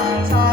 time.